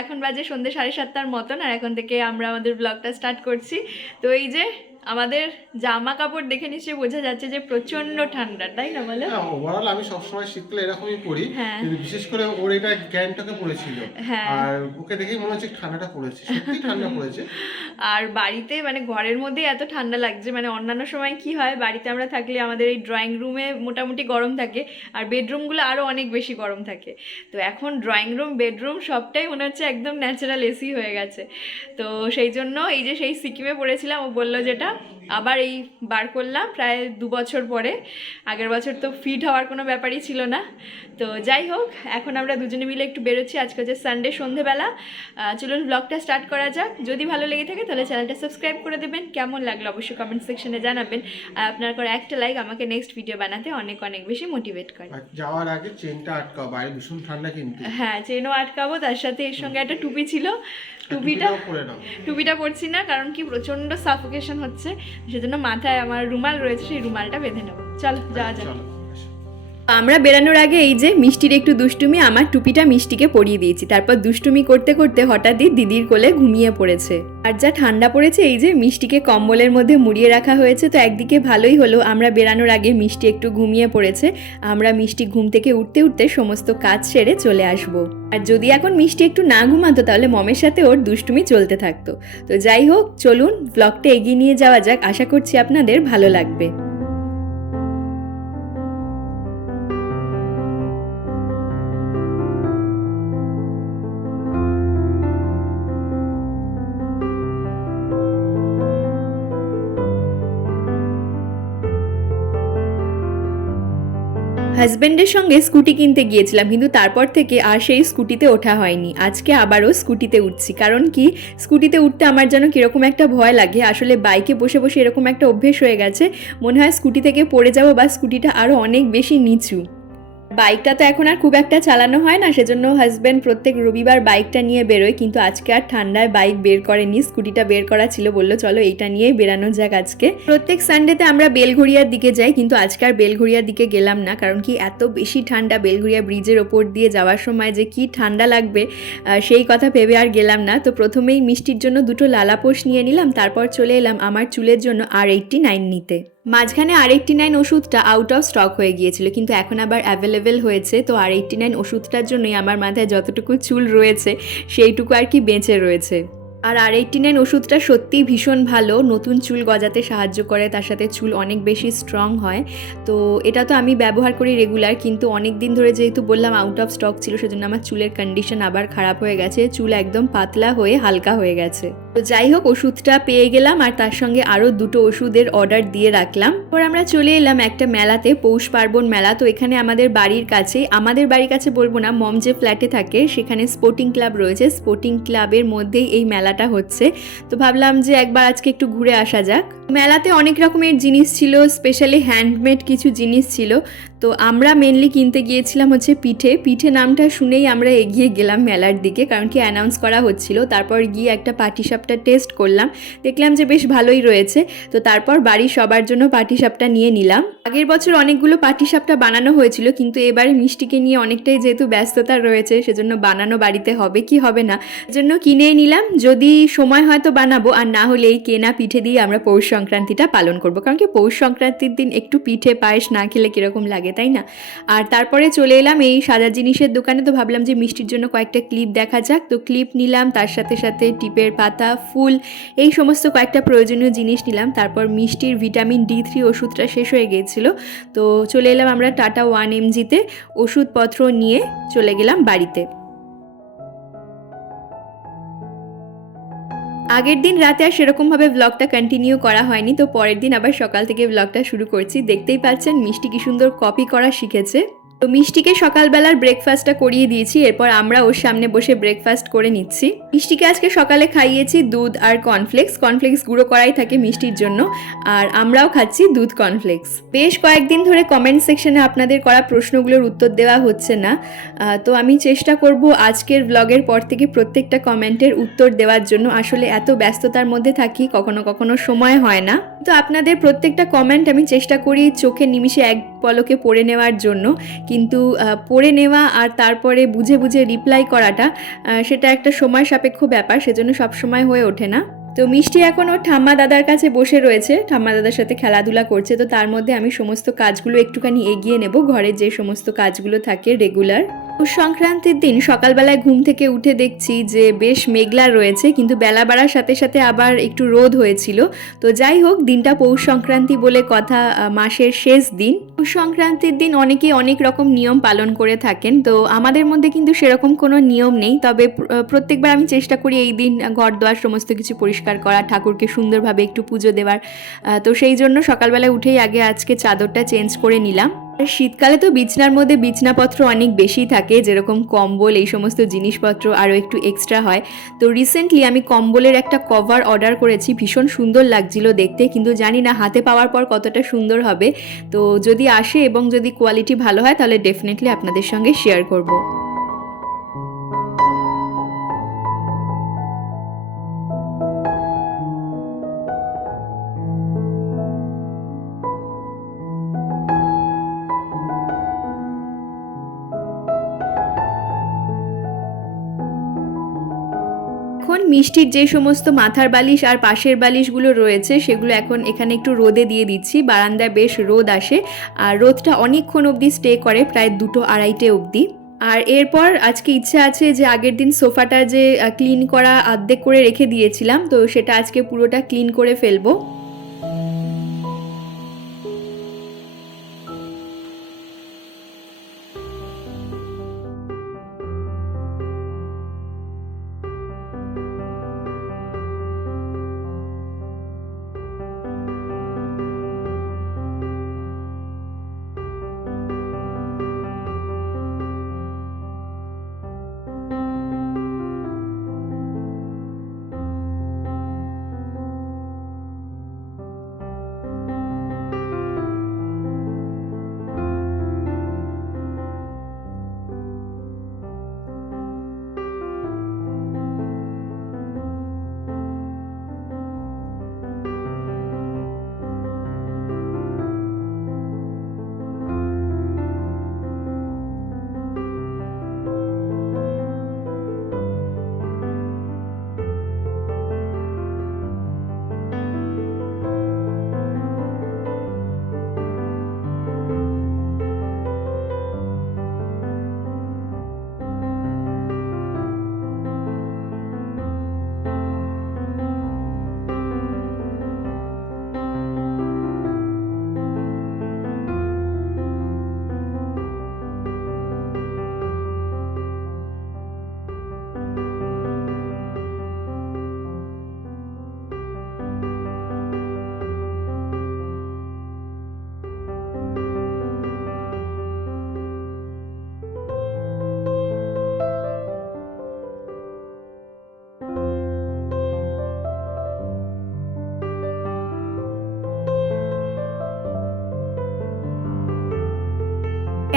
এখন বাজে সন্ধ্যে সাড়ে সাতটার মতন, আর এখন থেকে আমরা আমাদের ব্লগটা স্টার্ট করছি। তো এই যে আমাদের জামা কাপড় দেখে নিশ্চয়ই বোঝা যাচ্ছে যে প্রচণ্ড ঠান্ডা তাই না বলো? হ্যাঁ ওভারঅল আমি সবসময় শীতকালে এরকমই পড়ি হ্যাঁ। বিশেষ করে ওর এটা গ্যাংটকে পড়েছিল। হ্যাঁ। আর ওকে দেখেই মনে হচ্ছে ঠান্ডাটা পড়েছে সত্যি ঠান্ডা পড়েছে। আর বাড়িতে মানে ঘরের মধ্যেই এত ঠান্ডা লাগছে মানে অন্যান্য সময় কি হয় বাড়িতে আমরা থাকলে আমাদের এই ড্রয়িং রুমে মোটামুটি গরম থাকে আর বেডরুমগুলো আরও অনেক বেশি গরম থাকে। তো এখন ড্রয়িং রুম বেডরুম সবটাই মনে হচ্ছে একদম ন্যাচারাল এসি হয়ে গেছে। তো সেই জন্য এই যে সেই সিকিমে পড়েছিলাম ও বলল যেটা আবার এই বার করলাম প্রায় দু বছর পরে। আগের বছর তো ফিট হওয়ার কোনো ব্যাপারই ছিল না। তো যাই হোক এখন আমরা দুজনে মিলে একটু বেরোচ্ছি। আজকে হচ্ছে সানডে সন্ধেবেলা। চলুন ব্লগটা স্টার্ট করা যাক। যদি ভালো লেগে থাকে তাহলে চ্যানেলটা সাবস্ক্রাইব করে দেবেন। কেমন লাগল অবশ্যই কমেন্ট সেকশনে জানাবেন। আর আপনার করে একটা লাইক আমাকে নেক্সট ভিডিও বানাতে অনেক অনেক বেশি মোটিভেট করে। যাওয়ার আগে চেনটা আটকাও বাইরে ভীষণ ঠান্ডা কিন্তু। হ্যাঁ চেনও আটকাবো তার সাথে এর সঙ্গে একটা টুপি ছিল। টুপিটা টুপিটা পরছি না কারণ কি প্রচণ্ড সাফোকেশন হচ্ছে। সেজন্য মাথায় আমার রুমাল রয়েছে সেই রুমালটা বেঁধে নেব। চল যাওয়া যাক। আমরা বেরানোর আগে এই যে মিষ্টির একটু দুষ্টুমি, আমার টুপিটা মিষ্টিকে পরিয়ে দিয়েছি। তারপর দুষ্টুমি করতে করতে হঠাৎই দিদির কোলে ঘুমিয়ে পড়েছে। আর যা ঠান্ডা পড়েছে, এই যে মিষ্টিকে কম্বলের মধ্যে মুড়িয়ে রাখা হয়েছে, তো একদিকে ভালোই হলো, আমরা বেরানোর আগে মিষ্টি একটু ঘুমিয়ে পড়েছে। আমরা মিষ্টি ঘুম থেকে উঠতে উঠতে সমস্ত কাজ সেরে চলে আসব। আর যদি এখন মিষ্টি একটু না ঘুমাতো, তাহলে মমের সাথে ওর দুষ্টুমি চলতে থাকতো। তো যাই হোক, চলুন ব্লগটা এগিয়ে নিয়ে যাওয়া যাক। আশা করছি আপনাদের ভালো লাগবে। হাজবেন্ডের সঙ্গে স্কুটি কিনতে গিয়েছিলাম, কিন্তু তারপর থেকে আর সেই স্কুটিতে ওঠা হয়নি। আজকে আবারও স্কুটিতে উঠছি। কারণ কি? স্কুটিতে উঠতে আমার যেন কীরকম একটা ভয় লাগে। আসলে বাইকে বসে বসে এরকম একটা অভ্যেস হয়ে গেছে। মনে হয় স্কুটি থেকে পড়ে যাব বা স্কুটিটা আরও অনেক বেশি নিচু। বাইকটা তো এখন আর খুব একটা চালানো হয় না, সেজন্য হাজব্যান্ড প্রত্যেক রবিবার বাইকটা নিয়ে বেরোয়, কিন্তু আজকে আর ঠান্ডায় বাইক বের করেনি, স্কুটিটা বের করা ছিল, বলল চলো এইটা নিয়েই বেরানো যাক আজকে। প্রত্যেক সানডেতে আমরা বেলঘড়িয়ার দিকে যাই, কিন্তু আজকে আর বেলঘড়িয়ার দিকে গেলাম না, কারণ কি এত বেশি ঠান্ডা বেলঘড়িয়া ব্রিজের ওপর দিয়ে যাওয়ার সময় যে কি ঠান্ডা লাগবে সেই কথা ভেবে আর গেলাম না। তো প্রথমেই মিষ্টির জন্য দুটো লালাপোষ নিয়ে নিলাম, তারপর চলে এলাম আমার চুলের জন্য আর এইটটি নাইন নিতে। মাঝখানে আর এইটটি নাইন ওষুধটা আউট অফ স্টক হয়ে গিয়েছিল, কিন্তু এখন আবার অ্যাভেলেবেল হয়েছে, তো আর এইটটি নাইন ওষুধটার জন্যই আমার মাথায় যতটুকু চুল রয়েছে, সেইটুকু আর কি বেঁচে রয়েছে। আর আর এইটটি নাইন ওষুধটা সত্যিই ভীষণ ভালো, নতুন চুল গজাতে সাহায্য করে, তার সাথে চুল অনেক বেশি স্ট্রং হয়। তো এটা তো আমি ব্যবহার করি রেগুলার কিন্তু অনেক দিন ধরে যেহেতু বললাম আউট অফ স্টক ছিল, সেজন্য আমার চুলের কন্ডিশন আবার খারাপ হয়ে গেছে, চুল একদম পাতলা হয়ে হালকা হয়ে গেছে। তো যাই হোক, ওষুধটা পেয়ে গেলাম আর তার সঙ্গে আরও দুটো ওষুধের অর্ডার দিয়ে রাখলাম। পর আমরা চলে এলাম একটা মেলাতে, পৌষ পার্বণ মেলা। তো এখানে আমাদের বাড়ির কাছে, আমাদের বাড়ির কাছে বলব না, মম যে ফ্ল্যাটে থাকে, সেখানে স্পোর্টিং ক্লাব রয়েছে। স্পোর্টিং ক্লাবের মধ্যেই এই মেলাটা হচ্ছে। তো ভাবলাম যে একবার আজকে একটু ঘুরে আসা যাক। মেলাতে অনেক রকমের জিনিস ছিল স্পেশালি হ্যান্ডমেড কিছু জিনিস ছিল। তো আমরা মেনলি কিনতে গিয়েছিলাম হচ্ছে পিঠে। পিঠে নামটা শুনেই আমরা এগিয়ে গেলাম মেলার দিকে, কারণ কি অ্যানাউন্স করা হচ্ছিল। তারপর গিয়ে একটা পাটিসাপটা টেস্ট করলাম। দেখলাম যে বেশ ভালোই রয়েছে। তো তারপর বাড়ির সবার জন্য পাটিসাপটা নিয়ে নিলাম। আগের বছর অনেকগুলো পাটিসাপটা বানানো হয়েছিল, কিন্তু এবারে মিষ্টিকে নিয়ে অনেকটাই যেহেতু ব্যস্ততা রয়েছে, সেজন্য বানানো বাড়িতে হবে কি হবে না, সেজন্য কিনে নিলাম। যদি সময় হয়তো বানাবো, আর না হলে এই কেনা পিঠে দিয়ে আমরা পৌষ সংক্রান্তিটা পালন করব। কারণ কি পৌষ সংক্রান্তির দিন একটু পিঠে, পায়েস না খেলে কীরকম লাগে? তাই না? আর তারপরে চলে এলাম এই সাজার জিনিসের দোকানে। তো ভাবলাম যে মিষ্টির জন্য কয়েকটা ক্লিপ দেখা যাক। তো ক্লিপ নিলাম, তার সাথে সাথে টিপের পাতা, ফুল, এই সমস্ত কয়েকটা প্রয়োজনীয় জিনিস নিলাম। তারপর মিষ্টির ভিটামিন ডি থ্রি ওষুধটা শেষ হয়ে গিয়েছিল। তো চলে এলাম আমরা টাটা ওয়ান এমজিতে। ওষুধপত্র নিয়ে চলে গেলাম বাড়িতে। আগের দিন রাতে আর সেরকমভাবে ব্লগটা কন্টিনিউ করা হয়নি, তো পরের দিন আবার সকাল থেকে ব্লগটা শুরু করছি। দেখতেই পাচ্ছেন, মিষ্টি কি সুন্দর কপি করা শিখেছে। তো মিষ্টিকে সকালবেলার ব্রেকফাস্টটা করিয়ে দিয়েছি, এরপর আমরা ওর সামনে বসে ব্রেকফাস্ট করে নিচ্ছি। মিষ্টিকে আজকে সকালে খাইয়েছি দুধ আর কর্নফ্লেক্স কর্নফ্লেক্স গুঁড়ো করাই থাকে মিষ্টির জন্য, আর আমরাও খাচ্ছি দুধ কর্নফ্লেক্স বেশ কয়েকদিন ধরে কমেন্ট সেকশনে আপনাদের করা প্রশ্নগুলোর উত্তর দেওয়া হচ্ছে না তো আমি চেষ্টা করব আজকের ব্লগের পর থেকে প্রত্যেকটা কমেন্টের উত্তর দেওয়ার জন্য। আসলে এত ব্যস্ততার মধ্যে থাকি, কখনো কখনো সময় হয় না। তো আপনাদের প্রত্যেকটা কমেন্ট আমি চেষ্টা করি চোখের নিমিষে এক পলকে পড়ে নেওয়ার জন্য। কিন্তু পড়ে নেওয়া আর তারপরে বুঝে বুঝে রিপ্লাই করাটা সেটা একটা সময় সাপেক্ষ ব্যাপার, সেজন্য সবসময় হয়ে ওঠে না। তো মিষ্টি এখন ওর ঠাম্মা দাদার কাছে বসে রয়েছে, ঠাম্মা দাদার সাথে খেলাধুলা করছে, তো তার মধ্যে আমি সমস্ত কাজগুলো একটুখানি এগিয়ে নেব, ঘরের যে সমস্ত কাজগুলো থাকে রেগুলার সংক্রান্তির দিন সকালবেলায় ঘুম থেকে উঠে দেখছি যে বেশ মেঘলা রয়েছে, কিন্তু বেলা বাড়ার সাথে সাথে আবার একটু রোদ হয়েছিল। তো যাই হোক, দিনটা পৌষ সংক্রান্তি বলে কথা মাসের শেষ দিন। পৌষ সংক্রান্তির দিন অনেকেই অনেক রকম নিয়ম পালন করে থাকেন। তো আমাদের মধ্যে কিন্তু সেরকম কোনো নিয়ম নেই। তবে প্রত্যেকবার আমি চেষ্টা করি এই দিন ঘর দোয়ার সমস্ত কিছু পরিষ্কার করা, ঠাকুরকে সুন্দরভাবে একটু পুজো দেওয়ার। তো সেই জন্য সকালবেলা উঠেই আগে আজকে চাদরটা চেঞ্জ করে নিলাম। শীতকালে তো বিছনার মধ্যে বিছনাপত্র অনেক বেশি থাকে, যেরকম কম্বল, এই সমস্ত জিনিসপত্র আরও একটু এক্সট্রা হয়। তো রিসেন্টলি আমি কম্বলের একটা কভার অর্ডার করেছি, ভীষণ সুন্দর লাগছিল দেখতে, কিন্তু জানি না হাতে পাওয়ার পর কতটা সুন্দর হবে। তো যদি আসে এবং যদি কোয়ালিটি ভালো হয়, তাহলে ডেফিনেটলি আপনাদের সঙ্গে শেয়ার করব। এখন মিষ্টির যে সমস্ত মাথার বালিশ আর পাশের বালিশগুলো রয়েছে, সেগুলো এখন এখানে একটু রোদে দিয়ে দিচ্ছি। বারান্দায় বেশ রোদ আসে আর রোদটা অনেকক্ষণ অবধি স্টে করে, প্রায় দুটো আড়াইটে অবধি। আর এরপর আজকে ইচ্ছা আছে যে আগের দিন সোফাটা যে ক্লিন করা, আর্ধেক করে রেখে দিয়েছিলাম, তো সেটা আজকে পুরোটা ক্লিন করে ফেলব।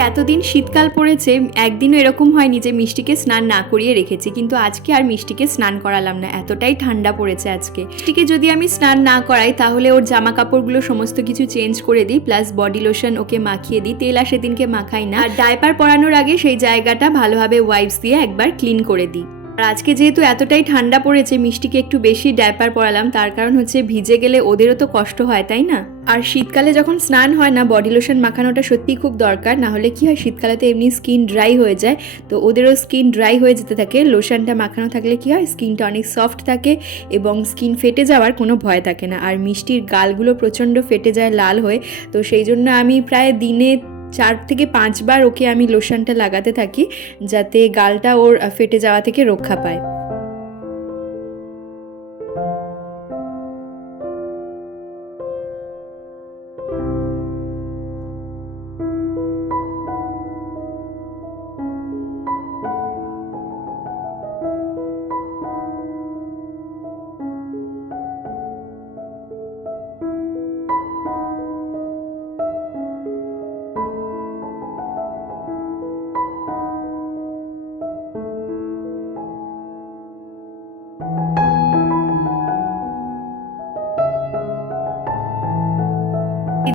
এতদিন শীতকাল পড়েছে, একদিনও এরকম হয়নি যে মিষ্টিকে স্নান না করিয়ে রেখেছি, কিন্তু আজকে আর মিষ্টিকে স্নান করালাম না, এতটাই ঠান্ডা পড়েছে আজকে। মিষ্টিকে যদি আমি স্নান না করাই, তাহলে ওর জামা কাপড়গুলো সমস্ত কিছু চেঞ্জ করে দিই, প্লাস বডি লোশন ওকে মাখিয়ে দিই, তেল আর সেদিনকে মাখাই না। আর ডাইপার পরানোর আগে সেই জায়গাটা ভালোভাবে ওয়াইপস দিয়ে একবার ক্লিন করে দিই। আর আজকে যেহেতু এতটাই ঠান্ডা পড়েছে, মিষ্টিকে একটু বেশি ডাইপার পরালাম, তার কারণ হচ্ছে ভিজে গেলে ওদেরও তো কষ্ট হয়, তাই না? আর শীতকালে যখন স্নান হয় না বডি লোশন মাখানোটা সত্যিই খুব দরকার, না হলে কি হয়, শীতকালে তো এমনি স্কিন ড্রাই হয়ে যায়, তো ওদেরও স্কিন ড্রাই হয়ে যেতে থাকে লোশনটা মাখানো থাকলে কি হয় স্কিনটা অনেক সফট থাকে এবং স্কিন ফেটে যাওয়ার কোনো ভয় থাকে না। আর মিষ্টির গালগুলো প্রচণ্ড ফেটে যায়, লাল হয়ে, তো সেই জন্য আমি প্রায় দিনে চার থেকে পাঁচবার ওকে আমি লোশনটা লাগাতে থাকি যাতে গালটা ওর ফেটে যাওয়া থেকে রক্ষা পায়।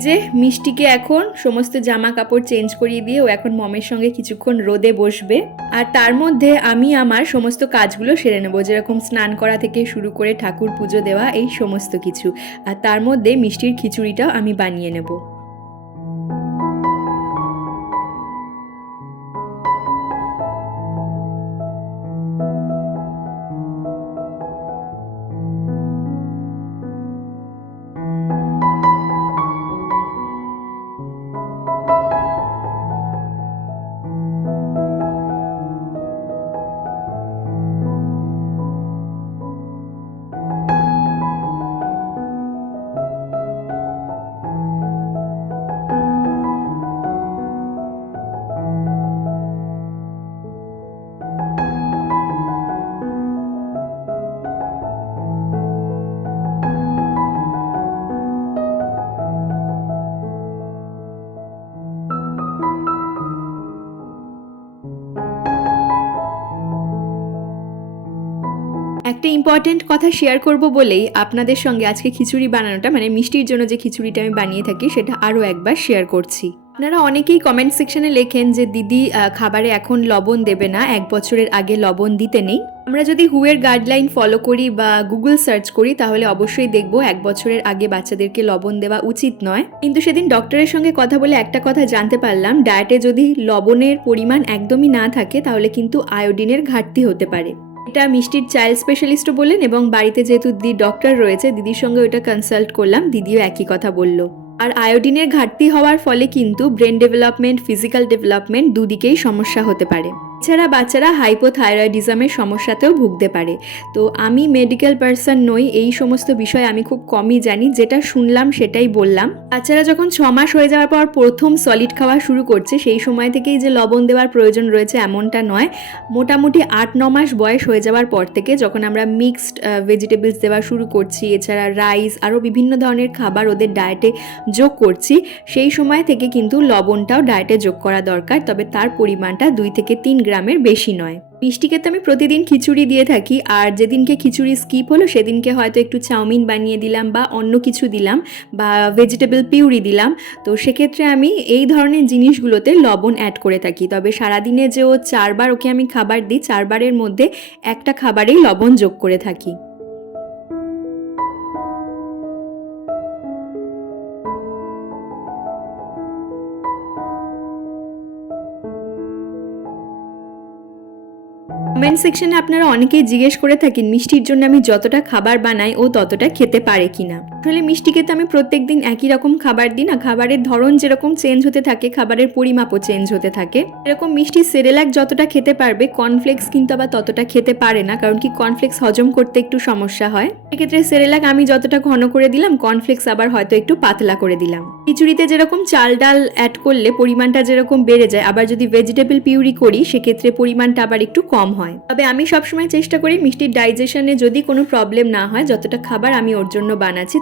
যে মিষ্টিকে এখন সমস্ত জামা কাপড় চেঞ্জ করিয়ে দিয়ে ও এখন মমের সঙ্গে কিছুক্ষণ রোদে বসবে। আর তার মধ্যে আমি আমার সমস্ত কাজগুলো সেরে নেব, যেরকম স্নান করা থেকে শুরু করে ঠাকুর পুজো দেওয়া, এই সমস্ত কিছু। আর তার মধ্যে মিষ্টির খিচুড়িটাও আমি বানিয়ে নেব। একটা ইম্পর্টেন্ট কথা শেয়ার করব বলেই আপনাদের সঙ্গে আজকে খিচুড়ি বানানোটা মানে মিষ্টির জন্য যে খিচুড়িটা আমি বানিয়ে থাকি সেটা আরও একবার শেয়ার করছি। আপনারা অনেকেই কমেন্ট সেকশনে লেখেন যে, দিদি খাবারে এখন লবণ দেবে না, এক বছরের আগে লবণ দিতে নেই। আমরা যদি হুয়ের গাইডলাইন ফলো করি বা গুগল সার্চ করি, তাহলে অবশ্যই দেখব এক বছরের আগে বাচ্চাদেরকে লবণ দেওয়া উচিত নয়। কিন্তু সেদিন ডক্টরের সঙ্গে কথা বলে একটা কথা জানতে পারলাম ডায়েটে যদি লবণের পরিমাণ একদমই না থাকে, তাহলে কিন্তু আয়োডিনের ঘাটতি হতে পারে। এটা মিষ্টির চাইল্ড স্পেশালিস্টও বললেন এবং বাড়িতে যেহেতু দিদি ডক্টর রয়েছে, দিদির সঙ্গে ওটা কনসাল্ট করলাম, দিদিও একই কথা বলল। আর আয়োডিনের ঘাটতি হওয়ার ফলে কিন্তু ব্রেন ডেভেলপমেন্ট ফিজিক্যাল ডেভেলপমেন্ট দুদিকেই সমস্যা হতে পারে। এছাড়া বাচ্চারা হাইপোথাইরয়েডিজমের সমস্যাতেও ভুগতে পারে। তো আমি মেডিকেল পার্সন নই, এই সমস্ত বিষয় আমি খুব কমই জানি, যেটা শুনলাম সেটাই বললাম। বাচ্চারা যখন ছ মাস হয়ে যাওয়ার পর প্রথম সলিড খাওয়া শুরু করছে, সেই সময় থেকেই যে লবণ দেওয়ার প্রয়োজন রয়েছে এমনটা নয়। মোটামুটি আট, ন মাস বয়স হয়ে যাওয়ার পর থেকে যখন আমরা মিক্সড ভেজিটেবলস দেওয়া শুরু করছি, এছাড়া রাইস আরও বিভিন্ন ধরনের খাবার ওদের ডায়েটে যোগ করছি, সেই সময় থেকে কিন্তু লবণটাও ডায়েটে যোগ করা দরকার। তবে তার পরিমাণটা দুই থেকে তিন গ্রামের বেশি নয়। মিষ্টিকে তো আমি প্রতিদিন খিচুড়ি দিয়ে থাকি, আর যেদিনকে খিচুড়ি স্কিপ হলো, সেদিনকে হয়তো একটু চাউমিন বানিয়ে দিলাম বা অন্য কিছু দিলাম বা ভেজিটেবল পিউরি দিলাম। তো সেক্ষেত্রে আমি এই ধরনের জিনিসগুলোতে লবণ অ্যাড করে থাকি। তবে সারাদিনে যে ও চারবার ওকে আমি খাবার দিই, চারবারের মধ্যে একটা খাবারেই লবণ যোগ করে থাকি। কমেন্ট সেকশনে আপনারা অনেকেই জিজ্ঞেস করে থাকেন, মিষ্টির জন্য আমি যতটা খাবার বানাই ও ততটা খেতে পারে কিনা। আসলে মিষ্টিকে তো আমি প্রত্যেক দিন একই রকম খাবার দিই না, খাবারের ধরন যেরকম চেঞ্জ হতে থাকে, খাবারের পরিমাপও চেঞ্জ হতে থাকে। এরকম মিষ্টি সেরেলাক যতটা খেতে পারবে কর্নফ্লেক্স কিন্তু আবার ততটা খেতে পারে না, কারণ কি কর্নফ্লেক্স হজম করতে একটু সমস্যা হয়। সেক্ষেত্রে সেরেলাক আমি যতটা ঘন করে দিলাম কর্নফ্লেক্স আবার হয়তো একটু পাতলা করে দিলাম। খিচুড়িতে যেরকম চাল ডাল অ্যাড করলে পরিমাণটা যেরকম বেড়ে যায়, আবার যদি ভেজিটেবল পিউরি করি, সেক্ষেত্রে পরিমাণটা আবার একটু কম হয়। তবে আমি সবসময় চেষ্টা করি মিষ্টির ডাইজেশনে যদি কোনো প্রবলেম না হয়, যতটা খাবার আমি ওর জন্য বানাচ্ছি